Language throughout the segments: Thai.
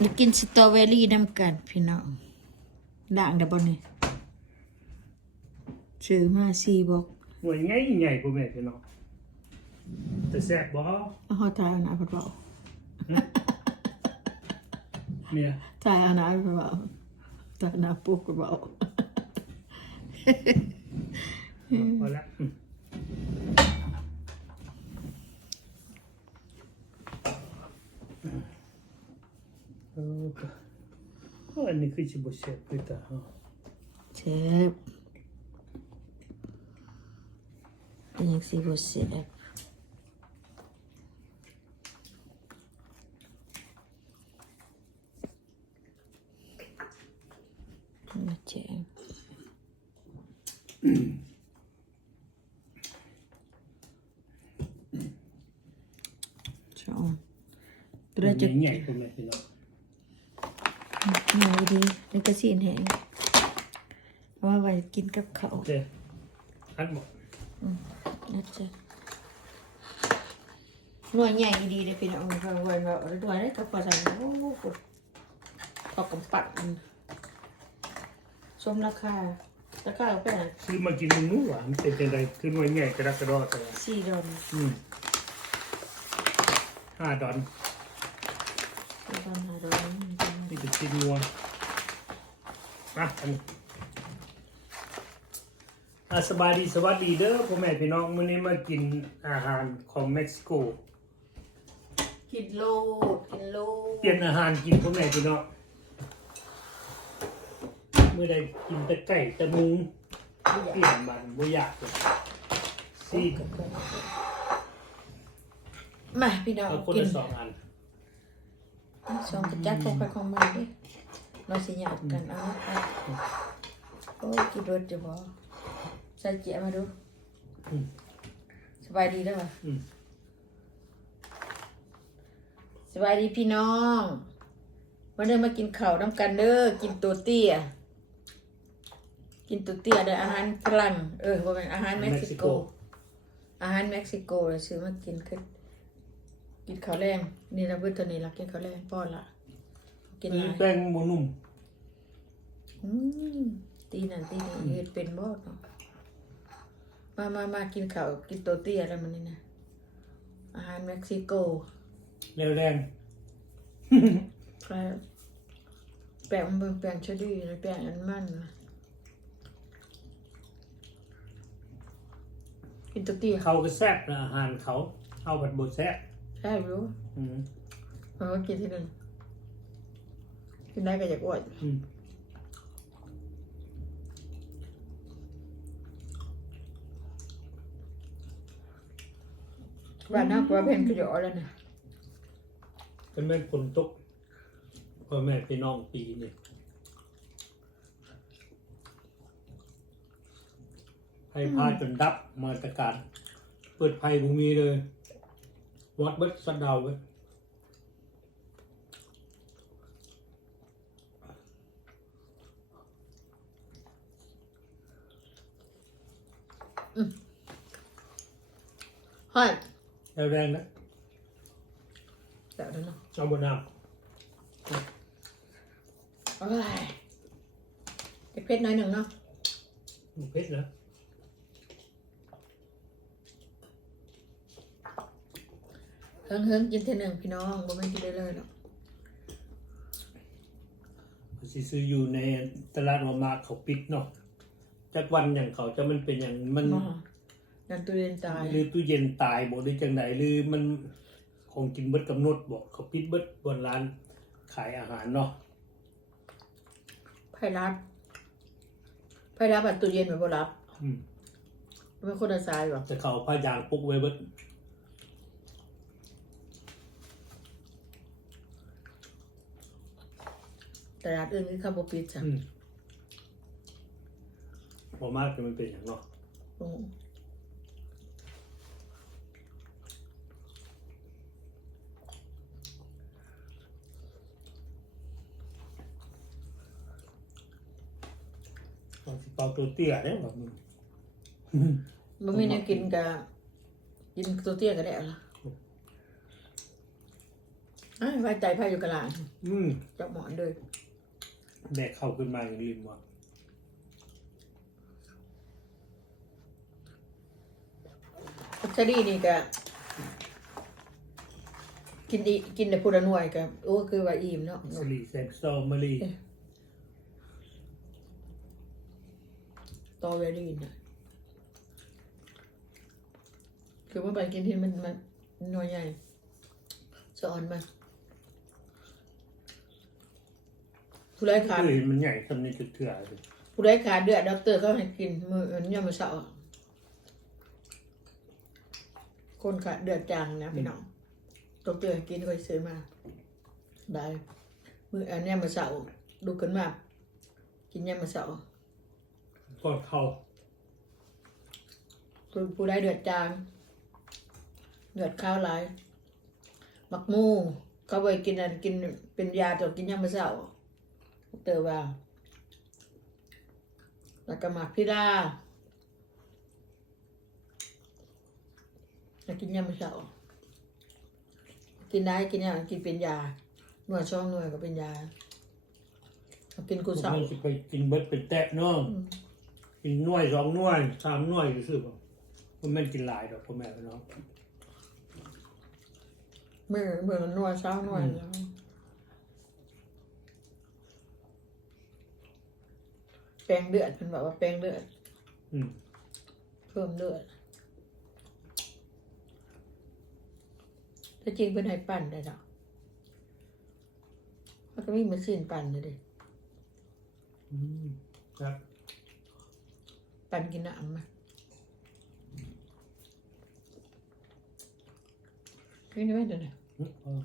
นี่กินสตรอเบอรี่น้ำกันพี่น้องด่างเดบอนี่ซื้อมาสี่บอกหน่วยใหญ่ใหญ่พ่อแม่พี่น้องแต่แซ่บบ่เอาหอถ่ายเอาหนาพอดเบาเนี่ยถ่ายเอาหนาพอดเบาถ่ายหนาปุ๊บก็เบาพอละอืม เออก็เอออันนี้คือสิบ่แซ่บคือตาเฮาเชฟเป็น หญ่พ่อแม่พี่น้องหนูดีนี่ก็สีแห้งเอามาไว้กินกับข้าวโอเคอัดหมดนะจ๊ะหน่วยใหญ่ดีเลยพี่น้องเพราะว่าเราด้วยได้กับภาษาโอ้โหพอกำปั้นสมราคาราคาเอาไปอะซื้อมากินมื้อนู้นหวานเป็นจังไดคือหน่วยใหญ่กระดักกระดอแต่ว่าสี่ดอลอืมห้าดอนสี่ดอลห้าดอล นี่เป็นชิ้นนัวอะอันนี้อะสบายดีสวัสดีเด้อพ่อแม่พี่น้องมื้อนี้มากินอาหารของเม็กซิโก กินโลกินโลเปลี่ยนอาหารกินพ่อแม่พี่น้องเมื่อใดกินแต่ไก่แต่หมูเปลี่ยนมันบ่อยากเลยซีกมาพี่น้องเอาคนกินละสองอัน สองกระจัดของไปของมันดิเราสิหยาดกันเอาเอาโอ้ยกินรสจะบอใส่เจียมาดูอืมสบายดีแล้วป่ะอืมสบายดีพี่น้องมาเดินมากินข้าวน้ำกันเด้อกินตัวเตี้ยกินตัวเตี้ยเด้ออาหารฝรั่งเออว่าเป็นอาหารเม็กซิโก อาหารเม็กซิโกเลยซื้อมากินคือ กินข้าวแรงนี่นะเพื่อนตัวนี้ละกินข้าวแรงป้อนละกินนี่อะไรแป้งหมูนุ่มอืมตีนั่นตีนี่เฮ็ดเป็นบ่เนาะมามามากินข้าวกินตัวเตี้ยแล้วมันนี่นะอาหารเม็กซิโกเร็วแรงแปลงแปลงมันเป็นแปลงชะดีนะแปลงอันมันนะกินตัวเตี้ยเขาก็แซ่บนะอาหารเขาเอาบัดบดแซ่บใช่รู้อืมมันก็กินทีหนึ่งกินได้ก็อยากอ้วนอืมว่าน่ากลัวเพนก็เยอะแล้วนะเป็นแม่นฝนตกพ่อแม่พี่น้องปีนี่ให้พาจนดับมาตรการ เปิดไพ่บุมีเลย วัดเบิดสันดาวเบิดห้อยเร็วแรงนะเดี๋ยวเนาะ เอาบนน้ โอ้ยเด็กเพชรน้อยหนึ่งเนาะำบุเพชรนะ เฮิงเฮิงกินเทหนึ่งพี่น้องบ่แม่นกินได้เลยหรอกสิซื้ออยู่ในตลาดวามาเขาปิดเนาะจากวันอย่างเขาจะมันเป็นอย่างมันหม้อยันตุเรียนตายหรือตู้เย็นตายบอกหรือจังไหนหรือมันคงกินเบิดกำหนดบอกเขาปิดเบิดบนร้านขายอาหารเนาะไผ่รับไผ่รับอันตุเรียนแบบบ่รับอืมเป็นคนละสายหรอแต่เขาเอาผ้ายางปุกไว้เบิด ต่ร้านอื่นคือข้าวบ่ปิดจ้ะอืมพอมากจะมันเป็นอย่างเนาะโอ้ตอนสิเป่าตัวเตี้ยเนี่ยแบบมึงบ่มีแนวกินก็กินตัวเตี้ยก็ได้ล่ะอ้ายไว้ใจไพ่อยู่กระลางอืมจับหมอนเลย แบกเข้าขึ้นมาอย่างริมว่ะพัชรีนี่ก็กินดีกินแต่พูดหน่วยก็โอ้คือว่าอิ่มเนาะสลีแซมซอมมารีตอเวอรี่น่ะคือว่าไปกินที่มันมันหน่วยใหญ่สอนมัน ผู้ได้ขาดคือมันใหญ่ทำในจุดเถื่อเลยผู้ได้ขาดเดือดด็อกเตอร์เขาให้กินมืออันนี้มือเสาร์อะคนขาดเดือดจางนะพี่น้องด็อกเตอร์ให้กินก็ซื้อมาได้มืออันเนี้ยมือเสาร์ดูกันมากกินเนี่ยมือเสาร์ก็เข้าผู้ผู้ได้เดือดจางเดือดข้าวหลายมักมูเขาไปกินอันกินเป็นยาตัวกินยามมื้อเช้า เตอว่าแล้วก็หมักพิลาแล้วกินยามมื้อเช้ากินได้กินเนี่ยกินเป็นยา หน่วยช่องหน่วยก็เป็นยาเอากินกูพวกเสามันจะไปกินเบิดเป็นแตะเนาะกินหน่วยสองหน่วยสามหน่วยรู้สึกว่ามันไม่นกินหลายดอกพ่อแม่พี่น้องเมื่อเมื่อหน่วยเช้าหน่วยแล้ว แปลงเลือดมันบอกว่าแปลงเลือดอืม เพิ่มเลือดถ้าจริงเป็นให้ปั่นได้ดอกมันก็มีมาซีนปั่นเลยดิอืมครับปั่นกินน้ำมากินได้ไหมเดี๋ยวนี้อืมเออ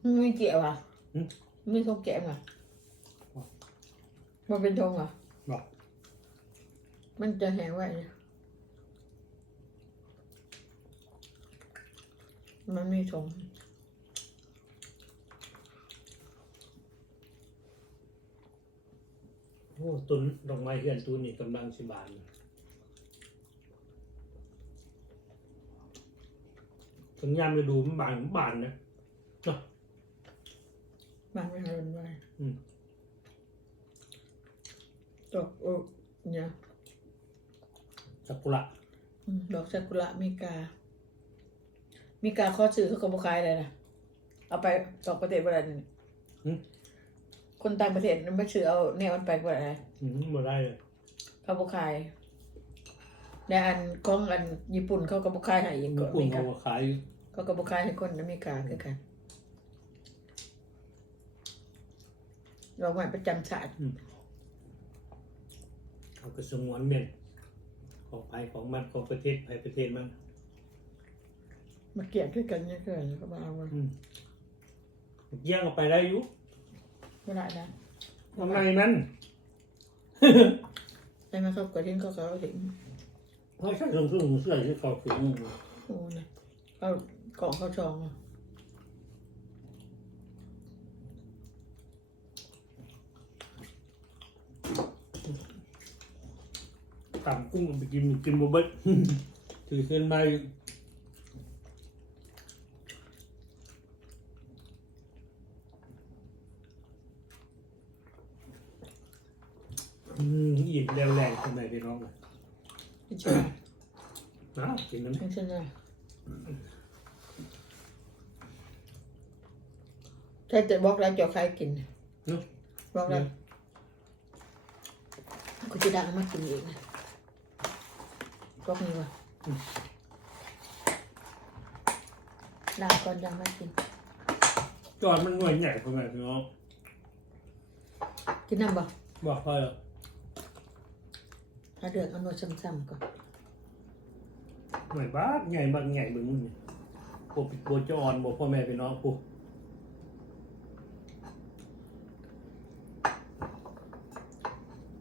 มันไม่เกี่ยวอะอืม ไม่ทงแกงอะ มันเป็นทงอะบอก มันจะแห้งไว้เนี่ยมันมีทงโอ้ต้นดอกไม้เฮือนตูนี่กำลังสิบานถึงยามฤดูมันบานบานนะเนาะบางไม่ให้มันไว้อืม ดอกโอ้เนี่ยซากุระอืมดอกซากุระมีกามีกาข้อสื่อเขาก็บขายเลยนะเอาไปดอกประเทศอะไรนี่อืมคนต่างประเทศมันไม่ซื้อเอาเนี่ยมันไปกว่าอะไรอืมบ่ได้เลยเขาบขายในอันของอันญี่ปุ่นเขาก็บขายให้อีกมันก็กลุ่มมีกาเขาก็ขายอยู่เขาก็บขายให้คนอเมริกาคือกันดอกไม้ประจำชาติ เขาก็สงวนเม่นของภัยของมันของประเทศภัยประเทศมันมาเกลียดด้วยกันเนี่ยเกินแล้วก็มาเอามาอืมแย่งออกไปได้อยู่ไม่ได้นะทำไมมัน ไอ้มาเขากระทิ้งเขาก็เอาทิ้งเพราะฉันลงทุนเสื้อที่เขาถึง โอ้นะเขากล่องเขาจองอะ ต่ำกุ้งเอาไปกินกินบะเบิดถือขึ้นมาอยู่อืมอิ่มแรงแรงทำไมพี่น้องเลยไม่ใช่นะกินน้ำไม่ใช่นะถ้าจะบอกแล้วจะใครกินเนาะบอกแล้วกูจะดังมากินเองนะ บอกนี่ว่าด่าก่อนยังมากิน จอดมันหน่วยใหญ่ทำไมพี่น้องกินน้ำบ่บอกพ่อเลยถ้าเดือดเอาหนวดซ้ำๆก่อนหน่วยบ้าใหญ่บ้างใหญ่เบึงมึงนี่พวกปิดโบจะอ่อนบอกพ่อแม่พี่น้องพวก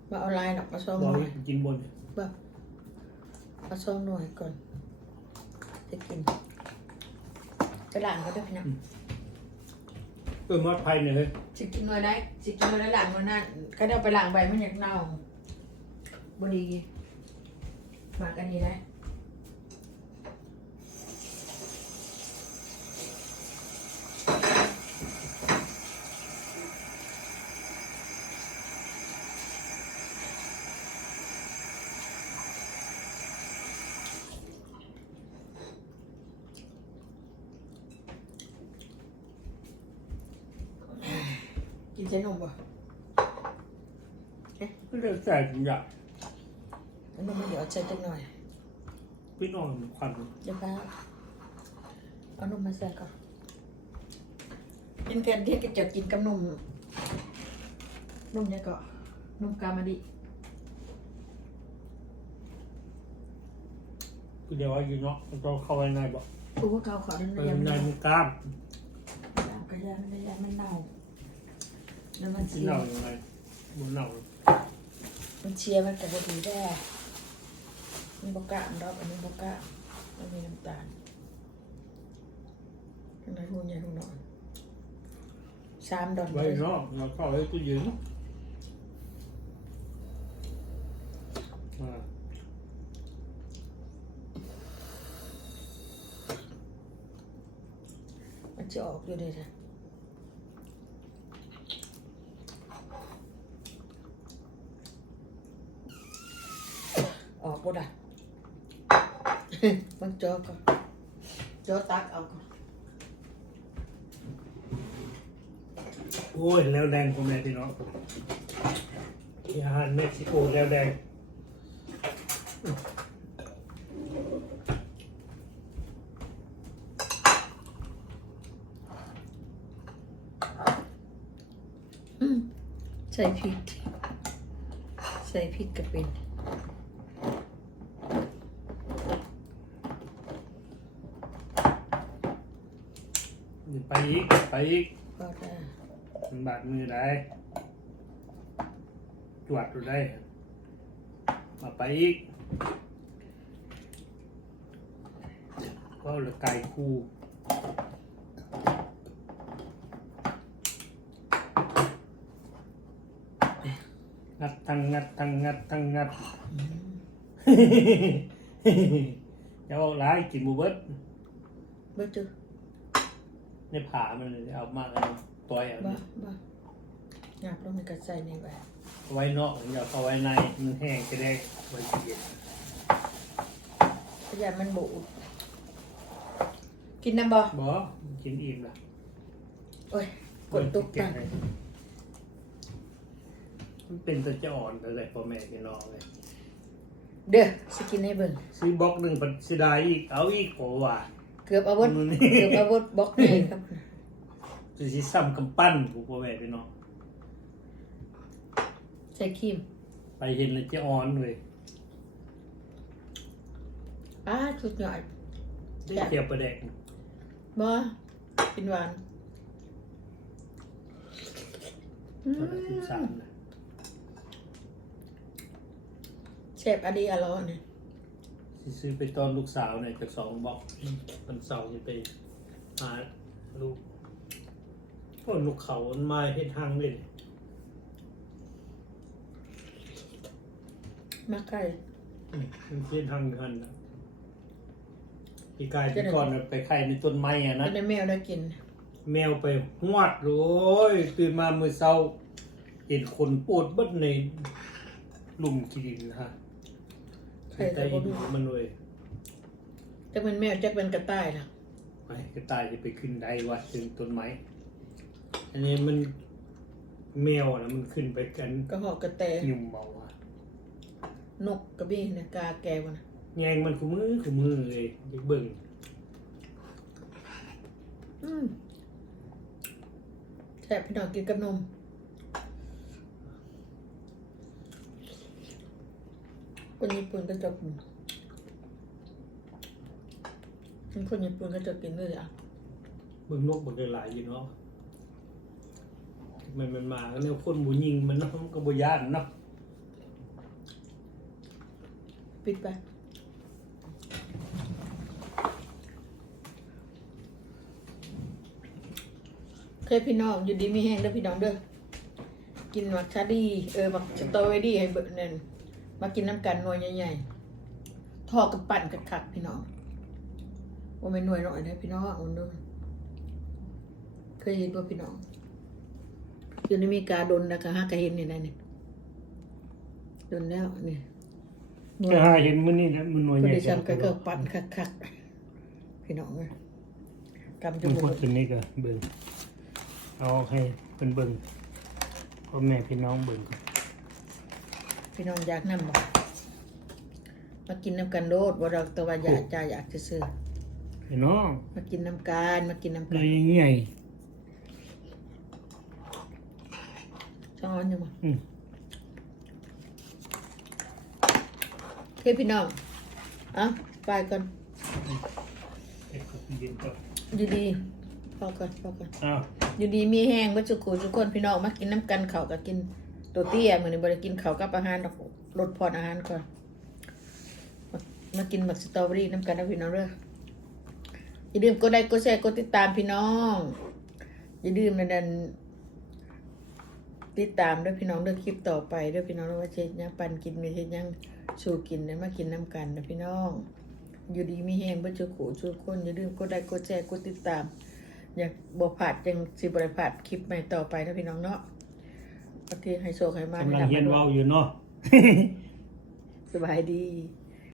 ว่าเอาลายหนักมาซ้อมบหอกน่อยให้กินบน บ่ มาซ้อมหน่อยก่อน จะกินไปล้างก็ได้พี่น้องเออมอดไผ่เนี่ยเฮ้ยสิกินหน่วยได้สิกินหน่วยได้ล้างหน่วยนั่นก็ได้เอาไปล้างใบมันอยากเน่าบดีหมากอันนี้นะ กินใช้นมบ่เอ๊ะไม่ได้ใส่ถุงยางเอานมมาเดี๋ยวเอาใส่จังหน่อยพี่น้องควันเดี๋ยวป้าเอานมมาใส่ก่อนกินกันที่ก็จะกินกับนมนมเนี่ยก็นมกามาดิคือเดี๋ยวว่าอยู่เนาะมันต้องเข้าไปในบ่กูว่าเขาขอนั่นไปนะยังในไม่มันกล้ามน้ำกระยามันกระยามันเน่า แล้วมันมันเชียเน่ายังไงมันเน่ามันเชียร์มันกับดีได้ มันบกล้าอันดอกอันนี้บกล้ามันมีน้ำตาลข้างในหูใหญ่หูน้อยสามดอนไว้เนาะเราเข้าไว้ตู้เย็นอ่ามันจะออกอยู่เลยนะออ กบ่ได้ มันจอก่อนจอตักเอาก่อนโอ้ยแล้วแดงผมเลยพี่น้องอาหารเม็กซิโกแล้วแดงอืมใส่พริก ใส่พริกก็เป็น ไปอีก ไปอีกก็ได้มันบาดมือได้จวดดูได้ มาไปอีกก็ละไก่คูงัดทั้งงัดทั้งงัดทั้งงัดจะเอาหลายกินบูเบิดเบ่จือ ในผามันเลยเอามาเอาตัวอย่างบ่บ่หยาบลงในกระใส่นี่ไว้เอาไว้นอกอย่าเอาไว้ในมันแห้งจะได้ไว้เย็นขยะมันบูดกินน้ำบ่บ่กินอิ่มละโอ้ยกดตุกเก็ตับงไว้มันเป็นตะจะอ่อนแต่แต่พ่อแม่พี่น้องเลยเด้อสิกินให้เบิ่งซื้อบล็อกหนึ่งปันสิได้อีกเอาอีกโหว่ะเกือบอาวุธมื้อนี้ เกือบอาวุธบล็อกนี่ครับจะสิซ้ำกำปั้นผู้พ่อแม่พี่น้องใส่ครีมไปเห็นแล้วจะอ่อนเลยอ้าชุดหน่อยได้เทียบประแดกบ่กินหวานอืตอนละสิบสามมนะแซ่บอะดีอะร้อนเนี่ย สิซื้อไปตอนลูกสาวเนี่ยจากสองบล็อกมันเสาร์จะไปหาลูกโอ้ลูกเขามันมาเฮ็ดทางเลยมาไก่มันเฮ็ดทางกันนะพี่กายพี่ก่อนน่ะไปไข่ในต้นไม้อะนะก็ได้แมวได้กิน แมวไปหวดเลยตื่นมาเมื่อเช้า เห็นคนปวดเบิดในหลุมกิดินนะฮะ ใครแต่จะบ่อีดูดูมันเลยจักเป็นแมวจักเป็นกระต่ายล่ะไปกระต่ายจะไปขึ้นได้วะถึงต้นไม้ อันนี้มันแมวนะมันขึ้นไปกันก็หอกกระแตยุ่มเมาอะนกกระบี่เนี่ยกาแกวนะแยงมันคือมือคือมือเลยเด็กเบิ่งอืมแซ่บพี่น้องกินกับนม คนญี่ปุ่นก็จะกินคนญี่ปุ่นก็จะกินด้วยอะเบิ่งนกมันได้หลายอยู่เนาะมันมันมาก็เนี่ยคนบูยิงมันเนาะมันก็บ่ย่านเนาะปิดไปเคยพี่น้องอยู่ดีมีแห้งเด้อพี่น้องเด้อกินหมักชาดีเออหมักสตรอเบอรี่ให้เบิดนั่น มากินน้ำกันหน่วยใหญ่ๆทอดกับปั่นกับขัดพี่น้องว่าไม่นหน่วยหน่อยนะพี่น้องมันดูเคยเห็นป่ะพี่น้องอยู่ในอเมริกาโดนนะคะฮะกะเห็นนี่นะนี่โดนแล้วนี่หน่วยก็หาเห็นมื้อนี้นะมันหน่วยก็ใหญ่ได้จำก็เกิดปั่นคักๆพี่น้องเอ้ยกำจมันมูพูดกถึงนี่ก็เบิ่งเอาให้เพิ่นเบิ่งพ่อแม่พี่น้องเบิ่งกัน พี่น้องอยากนำบ่มากินน้ำกันโลดบ่ดอกแตะวันอยากจ่าอยากซื้อพี่น้องๆมากินน้ำกันมากินน้ำเลกันยใหญ่ช้อนอยู่บ่อืม เฮ้ยพี่น้องเอะไปก่อนเอ็กซ์กินก่อนอยู่ดีพอก่อนพอก่อน อ้าวอยู่ดีมีแห้งวัชุกูทุกคนพี่น้องมากินน้ำกันเขาวก็กิน ตัวเตี้ยเหมือนบริกินเขาวกับอาหารดอกลดพอนอาหารก่อน มากินหมักสตรอเบอรี่น้ำกันนะพี่น้องเด้ออย่าลืมกดไลค์กดแชร์กดติดตามพี่น้อง อย่าลืมนะดันติดตามด้วยพี่น้องเด้อคลิปต่อไปด้อพี่น้องว่าเช็ดยังปันกินไม่เช็ดยังชูกินนะมากินน้ำกันนะพี่น้อง อยู่ดีมีแห้งวัชุกูทุกคนอย่าลืมกดไลค์กดแชร์กดติดตาม อยากบอผาดยังสิบริผาดคลิปใหม่ต่อไปนะพี่น้องเนาะ โอเคให้โชคให้มากกำลังเฮียนเว้าอยู่เนาะ สบายดี